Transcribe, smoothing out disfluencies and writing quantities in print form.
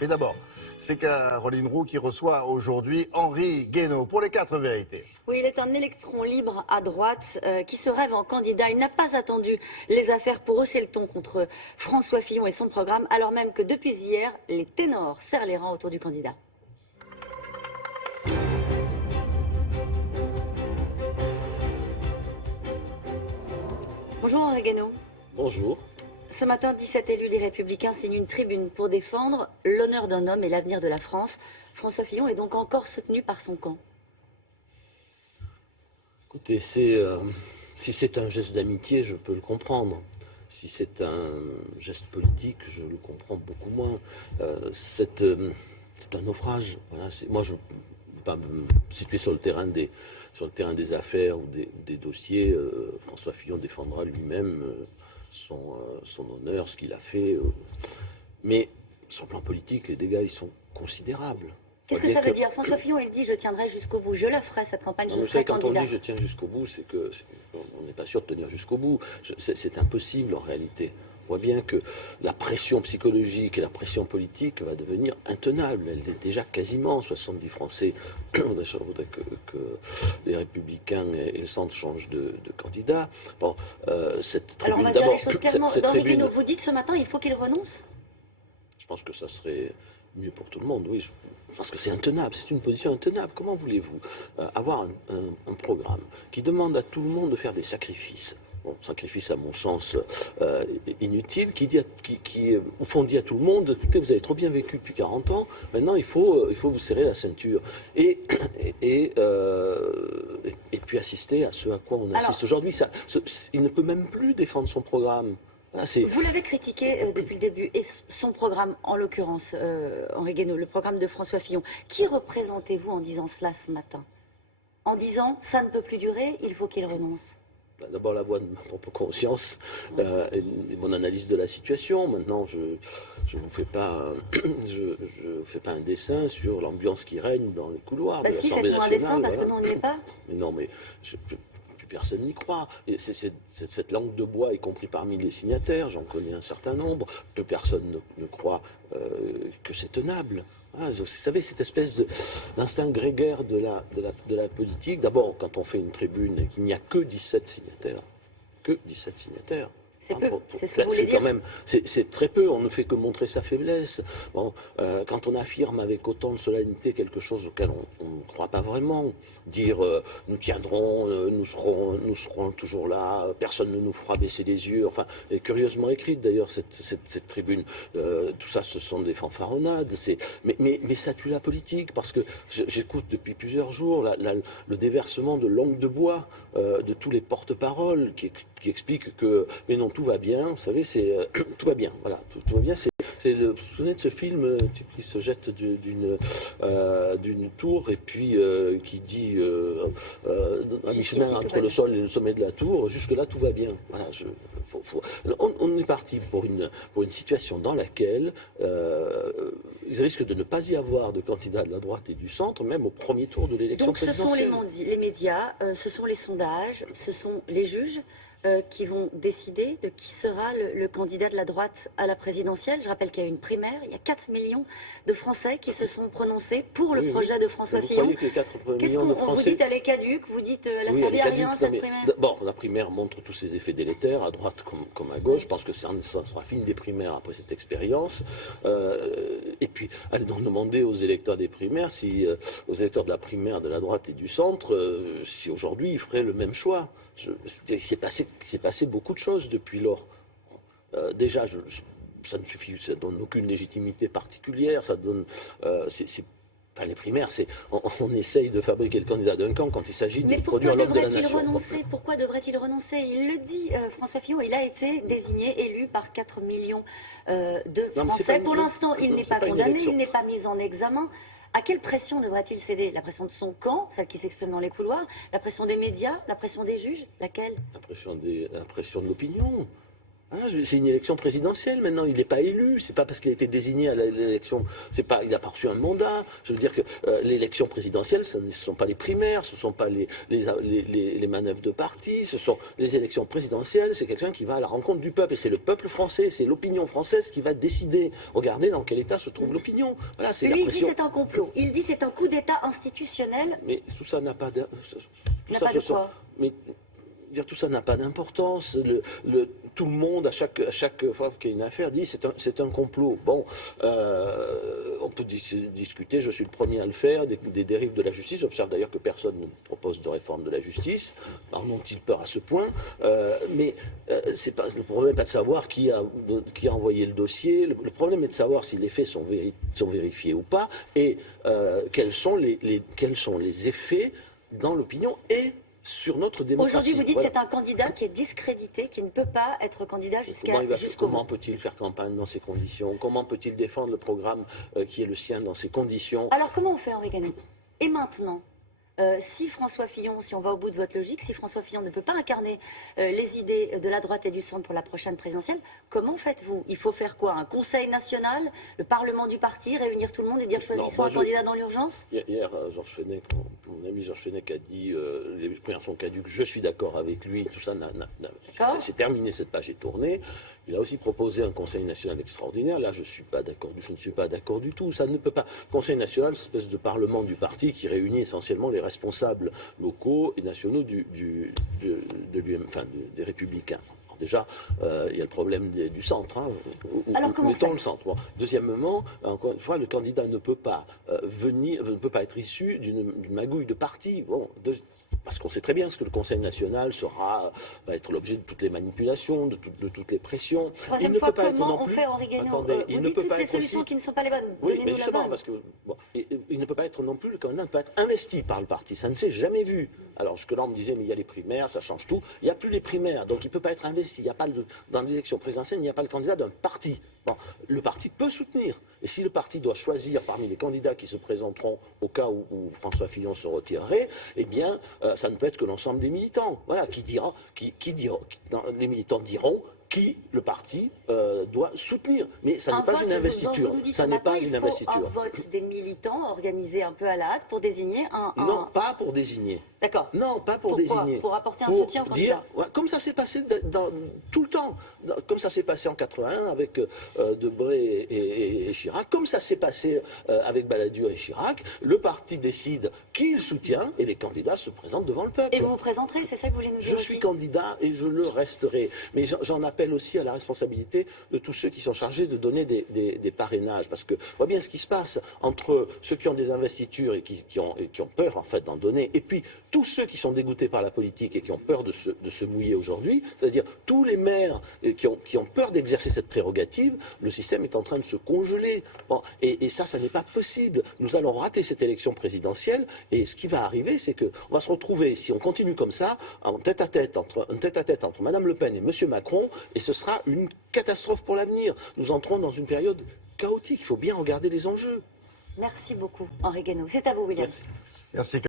Mais d'abord, c'est Caroline Roux qui reçoit aujourd'hui Henri Guénaud pour les 4 vérités. Oui, il est un électron libre à droite qui se rêve en candidat. Il n'a pas attendu les affaires pour hausser le ton contre François Fillon et son programme, alors même que depuis hier, les ténors serrent les rangs autour du candidat. Bonjour Henri Guénaud. Bonjour. Ce matin, 17 élus des Républicains signent une tribune pour défendre l'honneur d'un homme et l'avenir de la France. François Fillon est donc encore soutenu par son camp. Écoutez, si c'est un geste d'amitié, je peux le comprendre. Si c'est un geste politique, je le comprends beaucoup moins. C'est un naufrage. Voilà, moi, je ne vais pas me situer sur le terrain des affaires ou des dossiers. François Fillon défendra lui-même son honneur, ce qu'il a fait. Mais sur le plan politique, les dégâts ils sont considérables. Qu'est-ce que ça veut dire? François Fillon, il dit « je tiendrai jusqu'au bout, je la ferai cette campagne, je serai candidat ». Quand on dit « je tiens jusqu'au bout », c'est qu'on n'est pas sûr de tenir jusqu'au bout. C'est impossible en réalité. On voit bien que la pression psychologique et la pression politique va devenir intenable. Elle est déjà quasiment. 70 Français voudraient que les Républicains et le Centre changent de candidat. Bon, cette tribune, alors on va dire les choses clairement. Henri Guénaud, vous dites ce matin, il faut qu'il renonce? Je pense que ça serait mieux pour tout le monde, oui. Parce que c'est intenable, c'est une position intenable. Comment voulez-vous avoir un programme qui demande à tout le monde de faire des sacrifices? Bon, sacrifice à mon sens inutile, qui au fond dit à tout le monde, écoutez, vous avez trop bien vécu depuis 40 ans, maintenant il faut vous serrer la ceinture. Et puis assister à ce à quoi on assiste aujourd'hui. Il ne peut même plus défendre son programme. Là, vous l'avez critiqué depuis le début, et son programme, en l'occurrence, Henri Guénaud, le programme de François Fillon. Qui représentez-vous en disant cela ce matin? En disant, ça ne peut plus durer, il faut qu'il renonce? D'abord la voix de ma propre conscience et mon analyse de la situation. Maintenant, je ne vous fais pas un dessin sur l'ambiance qui règne dans les couloirs de l'Assemblée nationale. Si, faites-moi un dessin, parce que nous, on n'y est pas. Mais non, mais plus personne n'y croit. Et c'est cette langue de bois, y compris parmi les signataires, j'en connais un certain nombre, plus personne ne croit que c'est tenable. Vous savez, cette espèce d'instinct grégaire de la politique. D'abord, quand on fait une tribune et qu'il n'y a que 17 signataires, c'est peu, c'est ce que vous voulez dire. C'est très peu, on ne fait que montrer sa faiblesse. Bon, quand on affirme avec autant de solennité quelque chose auquel on ne croit pas vraiment, dire nous tiendrons, nous serons toujours là, personne ne nous fera baisser les yeux, enfin, est curieusement écrite d'ailleurs cette tribune. Tout ça, ce sont des fanfaronnades, mais ça tue la politique, parce que j'écoute depuis plusieurs jours le déversement de langue de bois de tous les porte-paroles qui expliquent que, mais non, tout va bien, vous savez, tout va bien, voilà, tout va bien. Vous vous souvenez de ce film qui se jette d'une tour et puis qui dit à mi-chemin entre le sol et le sommet de la tour, jusque-là tout va bien. Voilà, on est parti pour une situation dans laquelle il risque de ne pas y avoir de candidats de la droite et du centre, même au premier tour de l'élection présidentielle. Donc ce sont les médias, ce sont les sondages, ce sont les juges qui vont décider de qui sera le candidat de la droite à la présidentielle. Je rappelle qu'il y a eu une primaire, il y a 4 millions de Français qui se sont prononcés pour le projet de François Fillon. Qu'est-ce qu'on vous dit? Elle est caduque, vous dites elle a servi à rien cette primaire? D'abord, la primaire montre tous ses effets délétères, à droite comme à gauche. Je pense que ça sera fini des primaires après cette expérience. Et puis, allez donc demander aux électeurs des primaires, aux électeurs de la primaire de la droite et du centre, si aujourd'hui ils feraient le même choix. Il s'est passé beaucoup de choses depuis lors. Déjà, ça ne suffit, ça donne aucune légitimité particulière. Ça donne, les primaires, on essaye de fabriquer le candidat d'un camp quand il s'agit de produire l'homme de la nation. Pourquoi devrait-il renoncer? Il le dit, François Fillon, il a été désigné, élu par 4 millions de Français. Pour l'instant, il n'est pas condamné, il n'est pas mis en examen. À quelle pression devrait-il céder? La pression de son camp, celle qui s'exprime dans les couloirs, la pression des médias, la pression des juges, laquelle? La pression de l'opinion. C'est une élection présidentielle maintenant, il n'est pas élu, c'est pas parce qu'il a été désigné à l'élection, il n'a pas reçu un mandat. Je veux dire que l'élection présidentielle, ce ne sont pas les primaires, ce ne sont pas les manœuvres de parti, ce sont les élections présidentielles, c'est quelqu'un qui va à la rencontre du peuple, et c'est le peuple français, c'est l'opinion française qui va décider. Regardez dans quel état se trouve l'opinion. Voilà, c'est Lui, la pression. il dit c'est un complot, il dit c'est un coup d'État institutionnel. Mais tout ça n'a pas mais tout ça n'a pas d'importance. Tout le monde, à chaque fois qu'il y a une affaire, dit c'est un complot. Bon, on peut discuter, je suis le premier à le faire, des dérives de la justice. J'observe d'ailleurs que personne ne propose de réforme de la justice. En ont-ils peur à ce point? Mais le problème n'est pas de savoir qui a envoyé le dossier. Le problème est de savoir si les faits sont vérifiés ou pas, et quels sont les effets dans l'opinion et sur notre démocratie. Aujourd'hui, vous dites que c'est un candidat qui est discrédité, qui ne peut pas être candidat jusqu'au bout. Comment peut-il faire campagne dans ces conditions? Comment peut-il défendre le programme qui est le sien dans ces conditions? Alors comment on fait, Henri Guénaud? Et maintenant, si François Fillon, si on va au bout de votre logique, si François Fillon ne peut pas incarner les idées de la droite et du centre pour la prochaine présidentielle, comment faites-vous? Il faut faire quoi? Un conseil national, le parlement du parti, réunir tout le monde et dire choisissons un candidat dans l'urgence? Hier, Georges Fenech, mon ami Georges Fenech a dit les primaires sont caduques, je suis d'accord avec lui, tout ça, c'est terminé, cette page est tournée. Il a aussi proposé un conseil national extraordinaire. Là, je ne suis pas d'accord du tout. Ça ne peut pas. Le conseil national, c'est une espèce de parlement du parti qui réunit essentiellement les responsables locaux et nationaux des Républicains. Alors déjà, il y a le problème du centre. Alors comment mettons le centre. Bon. Deuxièmement, encore une fois, le candidat ne peut pas être issu d'une magouille de parti. Bon, parce qu'on sait très bien ce que le Conseil national va être l'objet de toutes les manipulations, de toutes les pressions. Troisième fois, comment on fait, Henri Guénaud? Vous dites toutes les solutions qui ne sont pas les bonnes. Oui, mais justement, parce que il ne peut pas être non plus, le candidat ne peut pas être investi par le parti. Ça ne s'est jamais vu. Alors jusque-là, on me disait, mais il y a les primaires, ça change tout. Il n'y a plus les primaires, donc il ne peut pas être investi. Il y a pas dans l'élection présidentielle, il n'y a pas le candidat d'un parti. Bon, le parti peut soutenir. Et si le parti doit choisir parmi les candidats qui se présenteront au cas où François Fillon se retirerait, eh bien, ça ne peut être que l'ensemble des militants. Voilà, les militants diront qui le parti doit soutenir. Mais ça n'est pas une investiture. Ça n'est pas une investiture. Il faut un vote des militants organisé un peu à la hâte pour désigner un... Non, pas pour désigner. D'accord. Non, pas pour désigner. Pour apporter un soutien au candidat. Comme ça s'est passé tout le temps. Comme ça s'est passé en 81 avec Debré et Chirac. Comme ça s'est passé avec Balladur et Chirac. Le parti décide qui il soutient et les candidats se présentent devant le peuple. Et vous vous présenterez, c'est ça que vous voulez nous dire aussi? Je suis candidat et je le resterai. Mais j'en appelle aussi à la responsabilité de tous ceux qui sont chargés de donner des parrainages. Parce que on voit bien ce qui se passe entre ceux qui ont des investitures et qui ont peur en fait d'en donner, et puis tous ceux qui sont dégoûtés par la politique et qui ont peur de se mouiller aujourd'hui, c'est-à-dire tous les maires qui ont peur d'exercer cette prérogative. Le système est en train de se congeler. Bon, et ça n'est pas possible. Nous allons rater cette élection présidentielle, et ce qui va arriver, c'est qu'on va se retrouver, si on continue comme ça, en tête-à-tête entre Mme Le Pen et M. Macron, et ce sera une catastrophe pour l'avenir. Nous entrons dans une période chaotique. Il faut bien regarder les enjeux. Merci beaucoup, Henri Guénaud. C'est à vous, William. Merci. Merci.